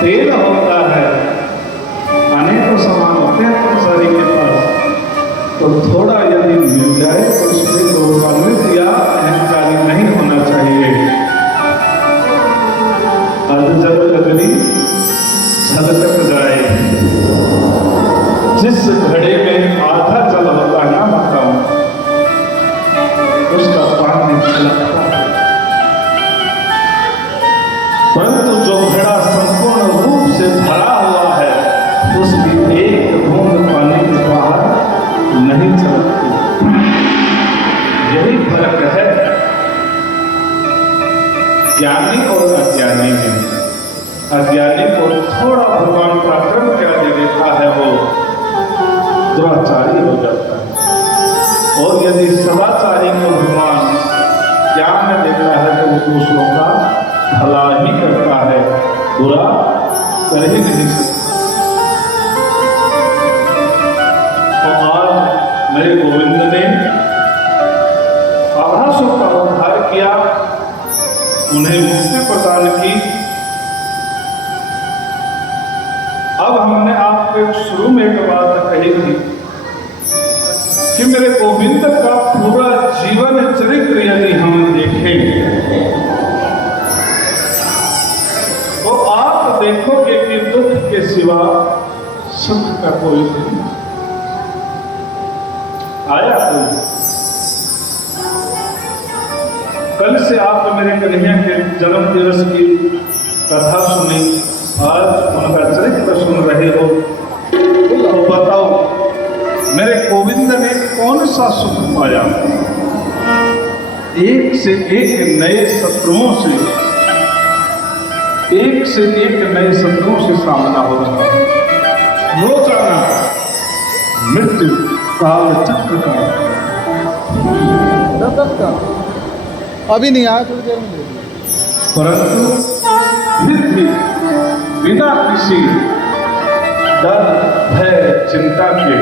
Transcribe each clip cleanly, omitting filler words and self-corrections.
तेल होता है, अनेकों सामान होते हैं कंसारी के पास, तो थोड़ा यदि मिल जाए तो उसमें गौरवान्वित या अहंकारी नहीं होना चाहिए। जब लगनी छलक जाए, जिस घड़े में आधा जल होता है ना बताओ, उसका पानी छलकता है, परंतु जो घड़ा संपूर्ण रूप से भरा हुआ है उसकी एक बूंद पानी के बाहर नहीं छलकती। यही फर्क है ज्ञानी और अज्ञानी में। अज्ञानी को थोड़ा भगवान का कर्म क्या दे देता है, वो दुराचारी हो जाता है, और यदि सदाचारी को भगवान ज्ञान देता है तो वो दूसरों का भला ही करता है, बुरा कर ही नहीं सकता। तो आज मेरे गोविंद ने आभासों का उद्धार किया, उन्हें मुक्ति प्रदान की। अब हमने आपको एक शुरू में एक बात कही थी कि मेरे गोविंद का पूरा जीवन चरित्र यदि हम देखें तो आप देखोगे कि दुख के सिवा सुख का कोई नहीं आया। कल से आप मेरे कन्हैया के जन्म दिवस की कथा सुनी, आज उनका चरित्र सुन रहे हो, तो बताओ मेरे गोविंद ने कौन सा सुख पाया? एक से एक नए शत्रुओं से सामना हो रहा है, रोजाना मृत्यु काल चक्र का अभी नहीं आया, थोड़ी देर में, परंतु फिर भी बिना किसी डर भय चिंता के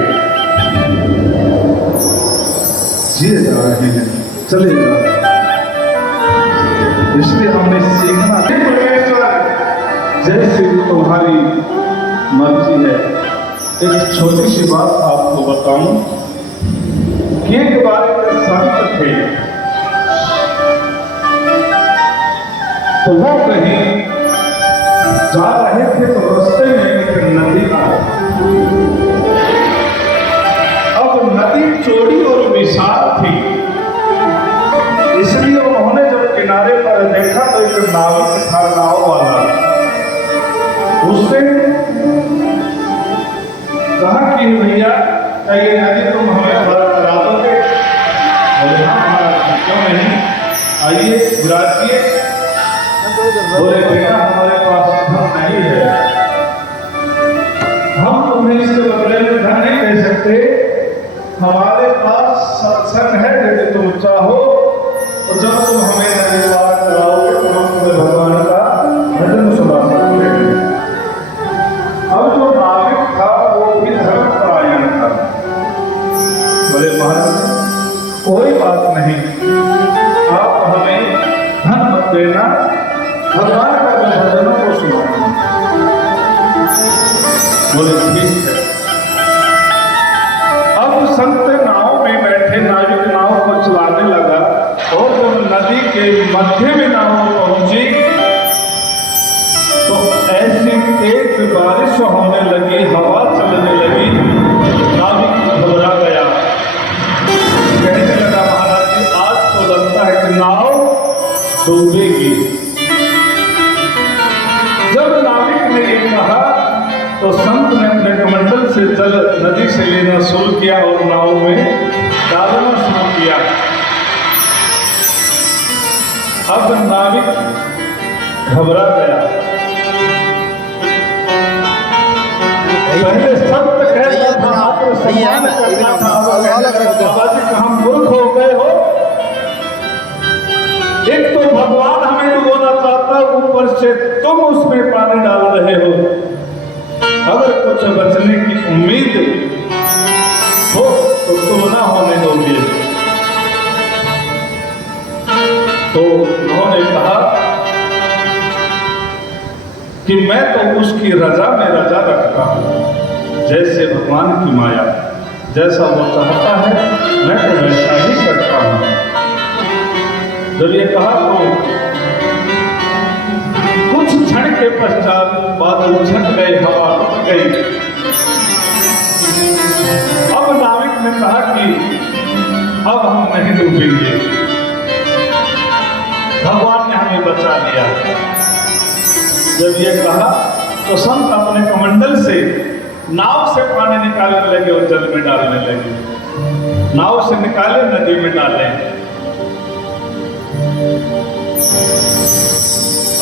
जिए जा रहे हैं, चले जा रहे हैं। इसलिए हमने सीखना, जैसे तुम्हारी मर्जी है। एक छोटी सी बात आपको बताऊं कि एक बार एक संत थे, तो वो कहीं जा रहे थे तो रास्ते में एक नदी आई। अब नदी चौड़ी और विशाल थी, इसलिए उन्होंने जब किनारे पर देखा तो एक नाविक था, नाव वाला, उससे कहा कि भैया ये नदी तुम हमें पार करा दोगे? बोले हाँ, क्यों नहीं, आइए बुलाइए। बोले बेटा हमारे पास धन नहीं है, हम तुम्हें इसके बदले में धन नहीं दे सकते, हमारे पास सत्संग है, यदि तुम चाहो तो जब तुम हमें नदी पार कराओगे तो हम तुम्हें भगवान का भजन सुना सकते हैं। अब जो नाविक था वो भी धर्मपरायण था। बोले महाराज कोई बात नहीं, आप हमें धन मत देना, भगवान का भजनों को सुनाना। बोले ठीक है। अब संत नाव में बैठे, नाविक नाव को चलाने लगा, और जब नदी के मध्य में नाव पहुंची तो ऐसी तेज बारिश होने लगी, हवा चलने लगी, नाविक घबरा गया, कहने लगा महाराज जी आज तो लगता है कि नाव डूबेगी। जब नाविक ने ये कहा तो संत ने अपने कमंडल से जल नदी से लेना शुरू किया और नाव में डालना शुरू किया। अब नाविक घबरा गया, पहले संत कहता था आपको सम्मान करना था, बाबा जी हम मूर्ख हो गए हो, एक तो भगवान हमें डुबोना चाहता, ऊपर से तुम उसमें पानी डाल रहे हो, अगर कुछ बचने की उम्मीद हो तो तुम ना होने दोगे। तो उन्होंने कहा कि मैं तो उसकी रजा में रजा रखता हूँ, जैसे भगवान की माया, जैसा वो चाहता है मैं तो वैसा ही करता हूँ। जब ये कहा तो कुछ क्षण के पश्चात बादल छट गए, हवा रुक गई। अब नाविक ने कहा कि अब हम नहीं डूबेंगे, भगवान ने हमें बचा लिया। जब ये कहा तो संत अपने कमंडल से नाव से पानी निकालने लगे और जल में डालने लगे। नाव से निकाले, नदी में डाले।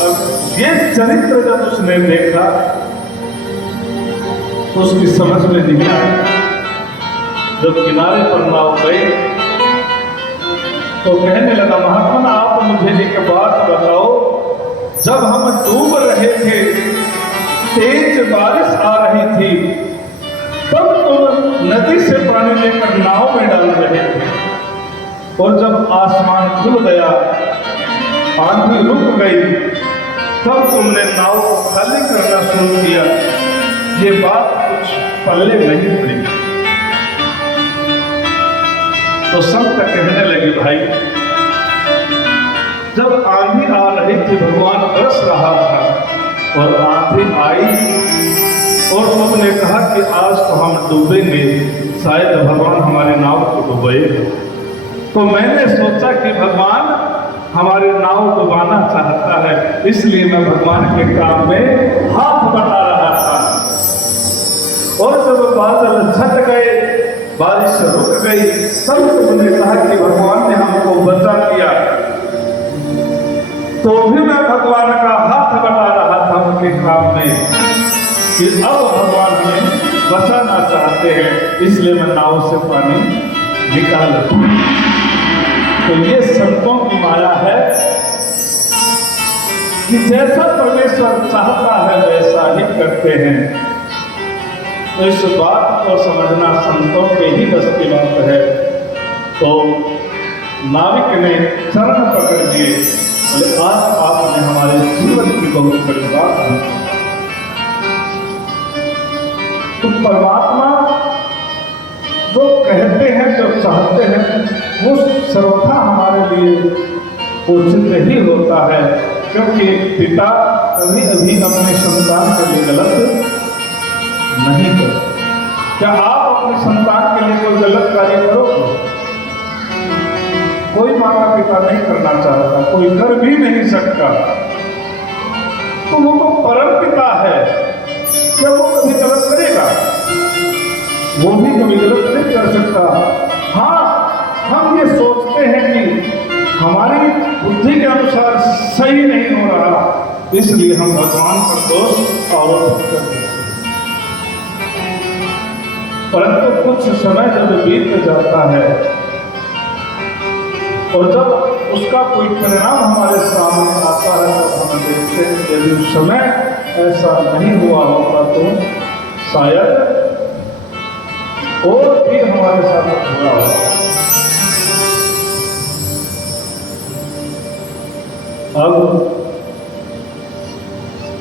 अब ये चरित्र जब उसने देखा तो उसकी समझ में नहीं आया। जब किनारे पर नाव गए तो कहने लगा, महात्मा आप मुझे एक बात बताओ, जब हम डूब रहे थे, तेज बारिश आ रही थी, तब तुम नदी से पानी लेकर नाव में डाल रहे थे, और जब आसमान खुल गया, आंधी रुक गई, तब तुमने नाव को खाली करना शुरू किया। ये बात कुछ पल्ले नहीं पड़ी। तो संत कहने लगे, भाई जब आंधी आ रही थी, भगवान बरस रहा था और आंधी आई और तुमने कहा कि आज तो हम डूबेंगे, शायद भगवान हमारे नाव को डुबाएगा। तो मैंने सोचा कि भगवान हमारे नाव डुबाना चाहता है, इसलिए मैं भगवान के काम में हाथ बटा रहा था। और जब बादल छट गए, बारिश रुक गई, तब तुमने कहा कि भगवान ने हमको बचा लिया। तो भी मैं भगवान का हाथ बटा रहा था उनके काम में कि अब भगवान हमें बचाना चाहते हैं, इसलिए मैं नाव से पानी निकाल दूं। तो ये संतों की माया है कि जैसा परमेश्वर चाहता है वैसा ही करते हैं। तो इस बात को समझना संतों के ही बस की बात है। तो नाविक ने चरण पकड़ दिए, बोले आज आपने हमारे जीवन की बहुत बड़ी बात है। तो परमात्मा जो कहते हैं, जो चाहते हैं, वो सर्वथा हमारे लिए उचित ही होता है, क्योंकि पिता कभी अभी अपने संतान के लिए गलत नहीं करते। क्या आप अपने संतान के लिए कोई गलत कार्य करोगे? कोई माता पिता नहीं करना चाहता, कोई कर भी नहीं सकता। तो वो तो परम पिता है, क्या वो कभी गलत करेगा? वो भी कभी गलत नहीं कर सकता। हाँ, हम ये सोचते हैं कि हमारी बुद्धि के अनुसार सही नहीं हो रहा, इसलिए हम भगवान पर दोष आरोपित करते हैं। परंतु कुछ समय जब बीत जाता है और जब उसका कोई परिणाम हमारे सामने आता है, तो हम देखते हैं यदि उस समय ऐसा नहीं हुआ होता तो शायद और भी हमारे साथ बुरा होगा। अब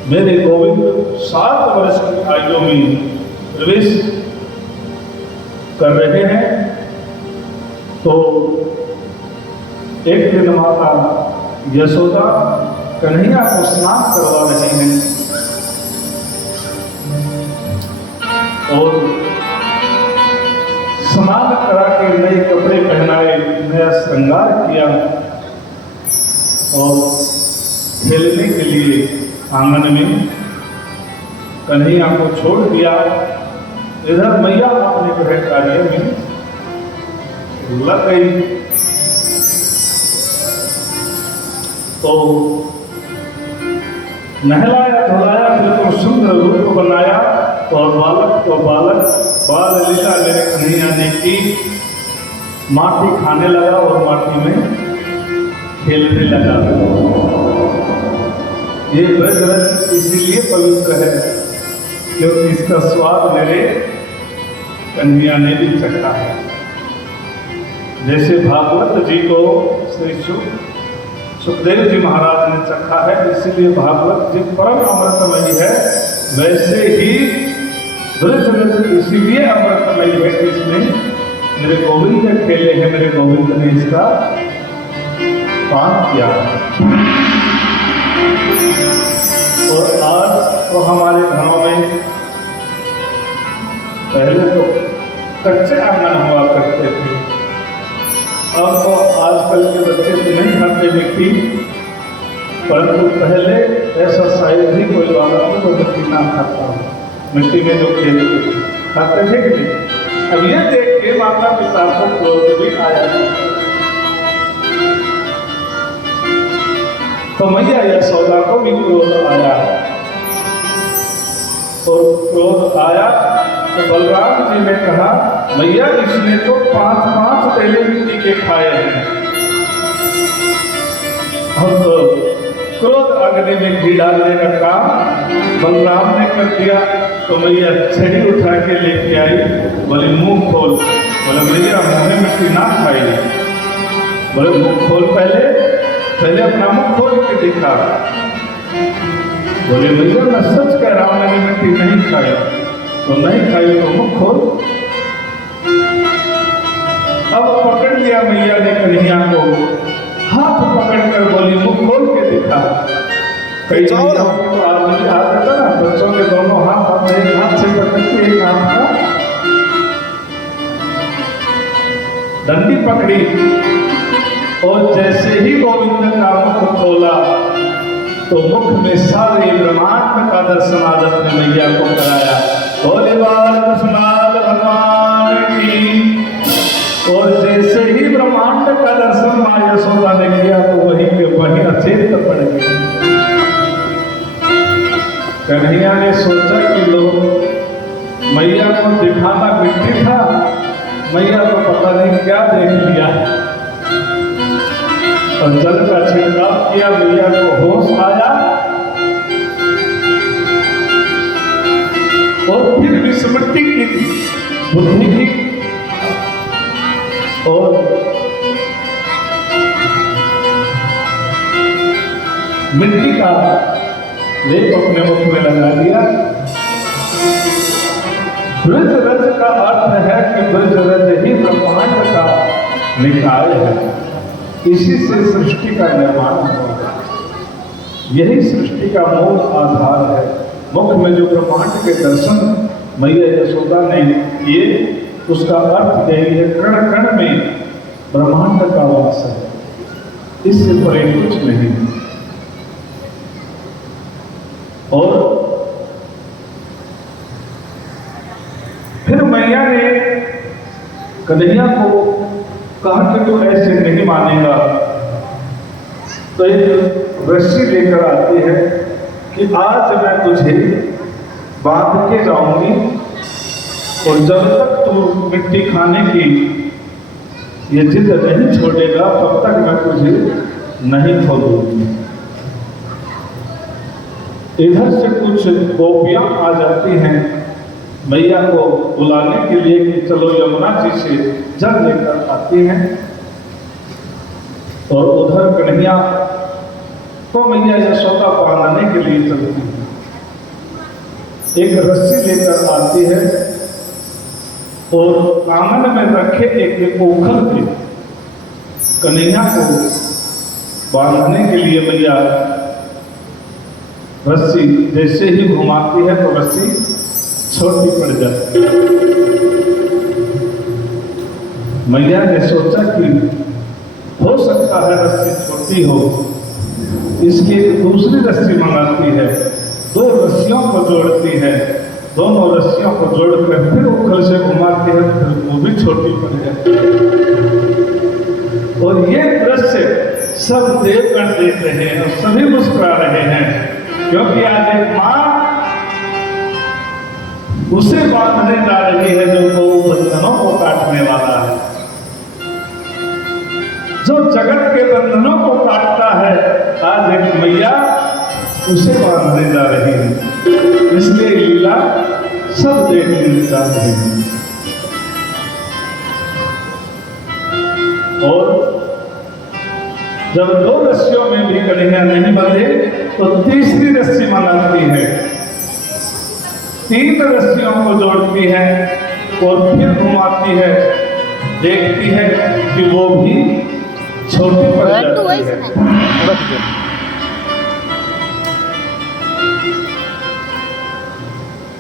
मेरे गोविंद 7 वर्ष की आयु में प्रवेश कर रहे हैं। तो एक दिन माता यशोदा कन्हैया को स्नान करवा रहे हैं और स्नान करा के नए कपड़े पहनाए, नया श्रृंगार किया और खेलने के लिए आंगन में कन्हैया को छोड़ दिया। इधर मैया अपने ग्रह कार्य में लग गई। तो नहलाया धुलाया, बिल्कुल सुंदर रूप बनाया और बालक को बाल लीला मेरे कन्हैया ने की। माटी खाने लगा और माटी में खेलने लगा। ये ब्रज इसीलिए पवित्र है क्योंकि इसका स्वाद मेरे कन्हैया ने भी चखा है। जैसे भागवत जी को श्री सुखदेव जी महाराज ने चखा है, इसीलिए भागवत जी परम अमृतमयी है। वैसे ही ब्रजरथ इसीलिए अमृतमयी है कि इसमें मेरे गोविंद ने खेले हैं, मेरे गोविंद ने इसका पान किया। और आज तो हमारे घरों में पहले तो कच्चे आंगन हुआ करते थे, अब तो आजकल के बच्चे तो नहीं खाते मिट्टी, परंतु पहले ऐसा शायद ही कोई वाला तो मिट्टी ना खाता हो, मिट्टी में जो खेलते थे खाते थे कि नहीं। अब ये देख के माता पिता को क्रोध भी आया, तो मैया यशोदा को भी क्रोध आया। और क्रोध आया तो बलराम जी ने कहा, मैया इसने तो 5-5 पहले मिट्टी के खाए हैं। अब तो क्रोध अग्नि में घी डालने का काम बलराम ने कर दिया। तो मैया छड़ी उठा के लेके आई, बोले मुंह खोल। बोले मैया मुंह में मिट्टी ना खाई। बोले मुंह खोल, पहले अपना मुंह खोल के दिखा। बोले भैया मैं सच कह रहा हूं, मैंने मिट्टी नहीं खाई। तो नहीं खाई तो मुंह खोल। अब पकड़ लिया मैया ने कन्हैया को, हाथ पकड़ कर बोली मुंह खोल के दिखा। कई तो आदमी हाथ रहता ना, बच्चों के दोनों हाथ अपने एक हाथ से पकड़ के एक हाथ का डंडी पकड़ी, और जैसे ही गोविंद का मुख खोला तो मुख में सारे ब्रह्मांड का दर्शन आज अपने मैया को कराया। बोले बाल कृष्णाल भगवान की। और जैसे ही ब्रह्मांड का दर्शन मां यशोदा ने किया तो वहीं के वहीं अचेत पड़ गई। कन्हैया ने सोचा कि लोग मैया को दिखाना मिट्टी था, मैया को पता नहीं क्या देख लिया, और जल का छिड़काव किया। मैया को होश आया और फिर विस्मृति की बुद्धि की, और मिट्टी का लेप अपने मुख में लगा दिया। ब्रजरज का अर्थ है कि ब्रजरज ही ब्रह्मांड का निकाय है, इसी से सृष्टि का निर्माण हुआ। यही सृष्टि का मूल आधार है। मुख में जो ब्रह्मांड के दर्शन मैया यशोदा ने किए, उसका अर्थ यही है, कण कण में ब्रह्मांड का वास है, इससे परे कुछ नहीं। और फिर मैया ने कन्हैया को कहा कि तू ऐसे नहीं मानेगा, तो एक रस्सी लेकर आती है कि आज मैं तुझे बांध के जाऊंगी, और जब तक तू मिट्टी खाने की ये जिद नहीं छोड़ेगा तब तक मैं तुझे नहीं छोड़ूंगी। इधर से कुछ गोपियां आ जाती हैं मैया को बुलाने के लिए कि चलो यमुना जी से जल लेकर आती हैं, और उधर कन्हैया तो मैया यशोदा बांधने के लिए चलती है। एक रस्सी लेकर आती है और आंगन में रखे एक ओखल पे कन्हैया को बांधने के लिए मैया रस्सी जैसे ही घुमाती है तो रस्सी छोटी पड़ जाती है। मैया ने सोचा कि हो सकता है रस्सी छोटी हो, इसकी दूसरी रस्सी मंगाती है, 2 रस्सियों को जोड़ती है, दोनों रस्सियों को जोड़कर फिर उखल से घुमाती है, फिर वो भी छोटी पड़ जाती है। और ये दृश्य सब देखकर देख रहे हैं और सभी मुस्कुरा रहे हैं, क्योंकि आज एक मां उसे बांधने जा रही है जो गौ बंधनों को काटने वाला है, जो जगत के बंधनों को काटता है। आज एक मैया उसे बांधने जा रही है, इसलिए लीला सब देखने जा रहे हैं। और जब 2 रस्सियों में भी कड़ियां नहीं बंधे तो तीसरी रस्सी बनाती है, 3 रस्सियों को जोड़ती है और फिर घुमाती है, देखती है कि वो भी छोटी पड़ जाती है। रख दो।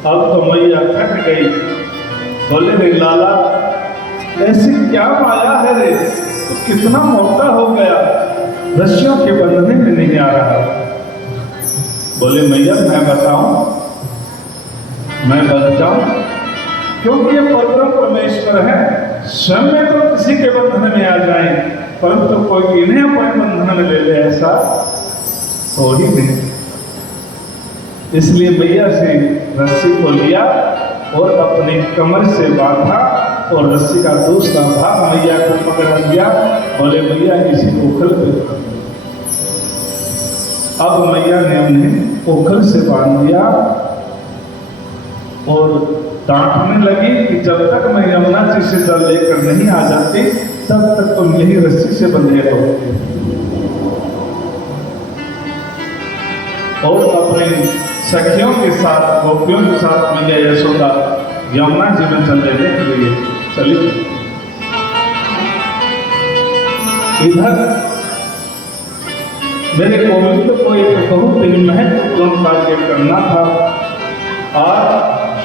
अब तो मैया थक गई, बोले रे लाला ऐसी क्या माया है रे, तो कितना मोटा हो गया, रस्सियों के बंधने में नहीं आ रहा। बोले मैया मैं बताऊं, मैं बंध जाऊं, क्योंकि ये परम परमेश्वर है, स्वयं में तो किसी के बंधन में आ जाए, परंतु कोई इन्हें अपने बंधन में ले ले ऐसा हो ही नहीं। इसलिए मैया से रस्सी को लिया और अपनी कमर से बांधा और रस्सी का दूसरा भाग मैया को पकड़ दिया। बोले मैया इसी ओखल पे, अब मैया ने उन्हें ओखल से बांध दिया और डांटने लगी कि जब तक मैं यमुना जी से जल लेकर नहीं आ जाती तब तक तुम यही रस्सी से बंधे रहोगे। और अपने सखियों के साथ, गोपियों के साथ मैया यशोदा यमुना जी में चल लेने के लिए चली। इधर मेरे गोविंद को एक बहुत ही महत्वपूर्ण कार्य करना था और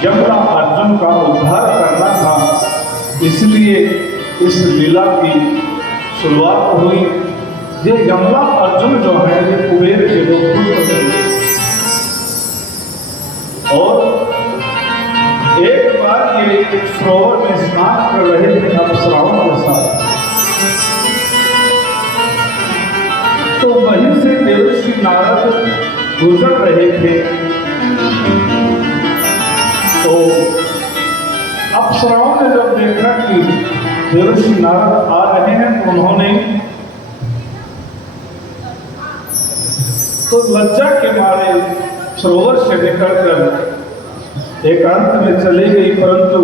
यमुना अर्जुन का उद्धार करना था, इसलिए इस लीला की शुरुआत हुई। ये यमुना अर्जुन जो है ये कुबेर के दो पुत्र थे और एक बार ये एक सरोवर में स्नान कर रहे थे अप्सराओं के साथ, तो वहीं से देवर्षि नारद गुजर रहे थे। तो अप्सराओं ने जब देखा कि देवर्षि नारद आ रहे हैं तो उन्होंने तो लज्जा के मारे सरोवर से निकलकर एकांत में चली गई, परंतु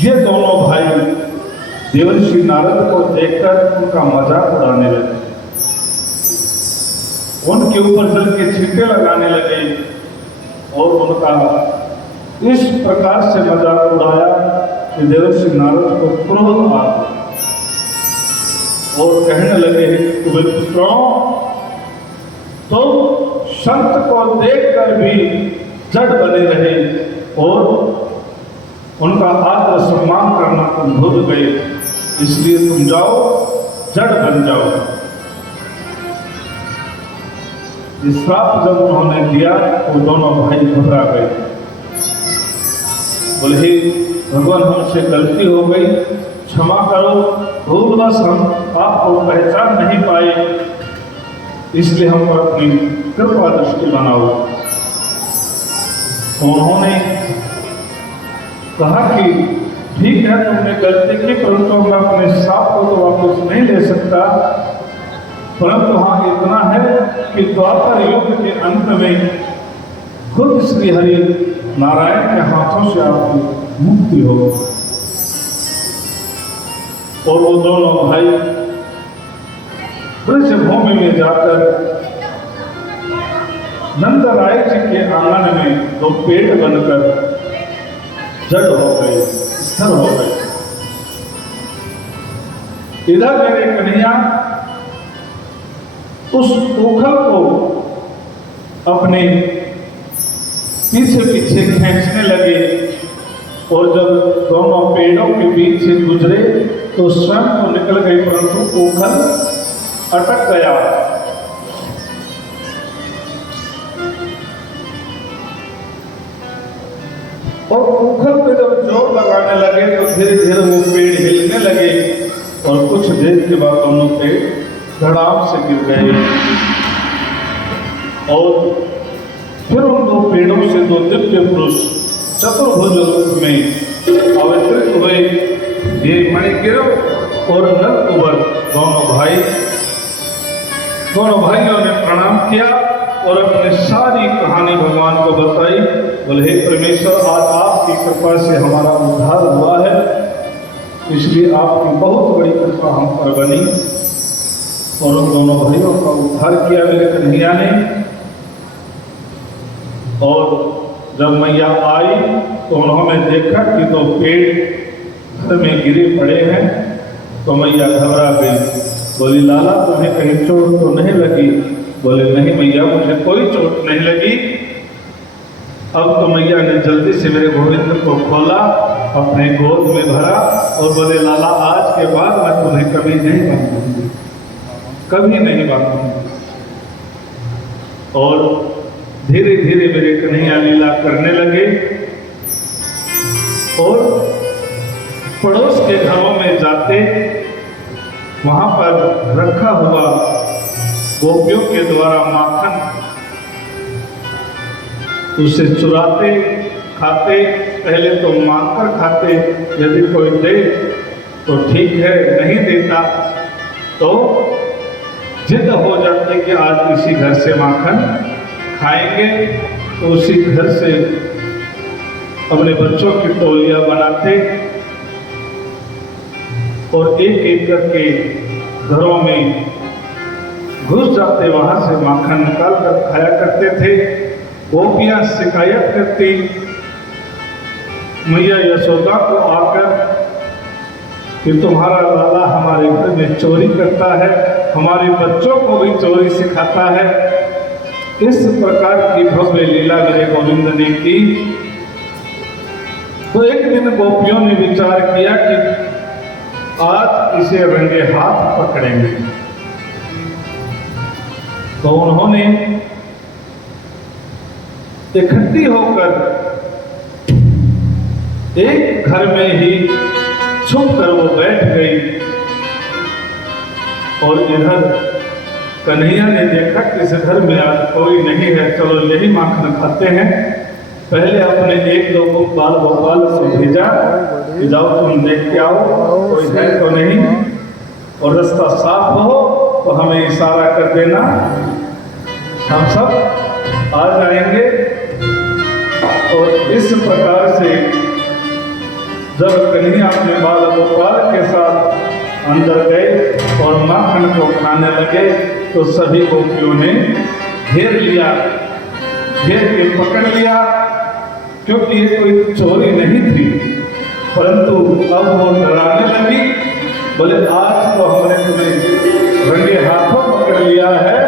ये दोनों भाई देवर्षि नारद को देखकर उनका मजाक उड़ाने लगे, उनके ऊपर जल के छींटे लगाने लगे और उनका इस प्रकार से मजाक उड़ाया कि देवर्षि नारद को क्रोध आ गया और कहने लगे पुत्रों, तो संत को देखकर भी जड़ बने रहे और उनका आदर सम्मान करना तुम भूल गए, इसलिए तुम जाओ जड़ बन जाओ। इस श्राप जब उन्होंने दिया तो दोनों भाई घबरा गए, बोले हे भगवान हमसे गलती हो गई, क्षमा करो, भूलवश हम आपको पहचान नहीं पाए, इसलिए हम पर अपनी कृपा दृष्टि बनाओ। तो उन्होंने कहा कि ठीक है तुमने गलती की, परंतु मैं अपने श्राप को तो वापस नहीं ले सकता, परंतु हाँ इतना है कि द्वापर युग के अंत में खुद श्री हरि नारायण के हाथों से आपकी मुक्ति हो। और वो दोनों भाई ब्रजभूमि में जाकर नंदराय जी के आंगन में 2 पेड़ बनकर जड़ हो गए, स्थिर हो गए। इधर मेरे कन्हैया उस ओखल को अपने पीछे पीछे खींचने लगे और जब दोनों पेड़ों के बीच से गुजरे तो स्वयं तो निकल गए, परंतु ओखल अटक गया। और ओखल पे जब जोर लगाने लगे तो धीरे धीरे वो पेड़ हिलने लगे और कुछ देर के बाद दोनों पेड़ धड़ाम से गिर गए और फिर उन 2 पेड़ों से 2 दिव्य पुरुष चतुर्भुज रूप में अवतरित हुए। ये मणिगिर और नलकुबर दोनों भाइयों ने प्रणाम किया और अपनी सारी कहानी भगवान को बताई। बोले हे परमेश्वर, आज आपकी कृपा से हमारा उद्धार हुआ है, इसलिए आपकी बहुत बड़ी कृपा हम पर बनी। और उन दोनों भाइयों का उद्धार किया मेरे कन्हैया ने। और जब मैया आई तो उन्होंने देखा कि तो पेड़ घर में गिरे पड़े हैं, तो मैया घबरा गई। बोली लाला तुम्हें कहीं चोट तो नहीं लगी? बोले नहीं मैया मुझे कोई चोट नहीं लगी। अब तो मैया ने जल्दी से मेरे गोविंद को खोला, अपने गोद में भरा और बोले लाला आज के बाद मैं तुम्हें कभी नहीं बांधूंगी, कभी नहीं बांधूंगी। और धीरे धीरे मेरे कन्हैया लीला करने लगे और पड़ोस के घरों में जाते, वहां पर रखा हुआ गोपियों के द्वारा माखन उसे चुराते खाते। पहले तो मांगकर खाते, यदि कोई दे तो ठीक है, नहीं देता तो जिद हो जाती कि आज इसी घर से माखन खाएंगे। तो उसी घर से अपने बच्चों की टोलियां बनाते और एक एक करके घरों में घुस जाते, वहां से माखन निकाल कर खाया करते थे। गोपियां शिकायत करती मैया यशोदा को आकर कि तुम्हारा लाला हमारे घर में चोरी करता है, हमारे बच्चों को भी चोरी सिखाता है। इस प्रकार की भव्य लीला मेरे गोविंद ने की। तो एक दिन गोपियों ने विचार किया कि आज इसे रंगे हाथ पकड़ेंगे। तो उन्होंने इकट्ठी होकर एक घर में ही छुप कर वो बैठ गई। और इधर कन्हैया ने देखा कि इस घर में आज कोई नहीं है, चलो यही माखन खाते हैं। पहले अपने एक दो बाल गोपाल से भेजा कि जाओ तुम देख के आओ कोई है तो नहीं, और रास्ता साफ हो तो हमें इशारा कर देना, हम सब आ जाएंगे। और इस प्रकार से जब कन्हैया अपने बाल गोपाल के साथ अंदर गए और माखन को खाने लगे तो सभी गोपियों ने घेर लिया, घेर के पकड़ लिया, क्योंकि ये कोई चोरी नहीं थी। परंतु अब वो डराने लगी, बोले आज तो हमने तुम्हें रंगे हाथों पकड़ लिया है,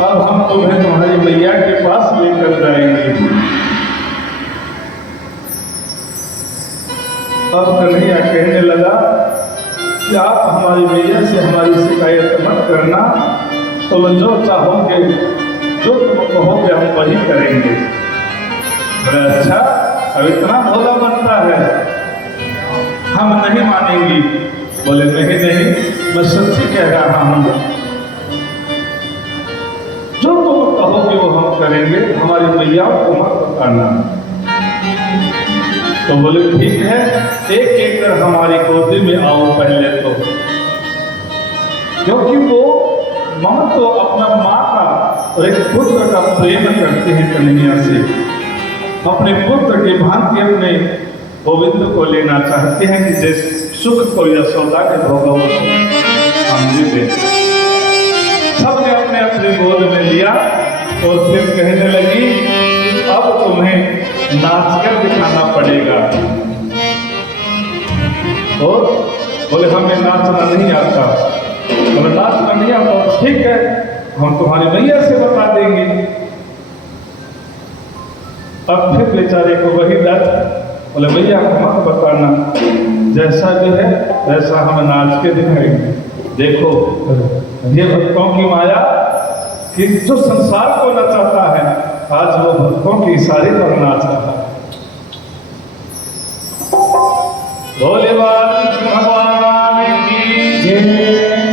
अब हम तुम्हें तुम्हारी मैया के पास लेकर जाएंगे। अब कन्हैया कहने लगा कि आप हमारी मैया से हमारी शिकायत मत करना, तुम जो चाहोगे, जो तुम कहोगे हम वही करेंगे। बोले अच्छा, अब इतना भोला बनता है, हम नहीं मानेंगी। बोले नहीं नहीं, मैं सच्ची कह रहा हूं, जो तुम कहोगे वो हम करेंगे, हमारी मैया को मत बताना। तो बोले ठीक है, एक एक कर हमारी गोदी में आओ पहले तो, क्योंकि वो मां तो अपना माँ का और एक पुत्र का प्रेम करते हैं कन्हैया से, अपने पुत्र की भांति अपने गोविंद को लेना चाहते हैं कि जिस सुख को यशोदा के भोगा वो हम भी दे। सबने अपने अपने गोद में लिया और फिर कहने लगी अब तुम्हें नाच कर दिखाना पड़ेगा। और बोले हमें नाचना नहीं आता। बोले नाचना नहीं आता तो ठीक है, हम तुम्हारी मैया से बता देंगे। अब फिर बेचारे को वही डर, बोले भैया मत बताना, जैसा भी है वैसा हम नाच के दिखाएंगे। देखो ये भक्तों की माया कि जो संसार को नचाता है, आज वो भक्तों की इशारे पर नाच रहा है।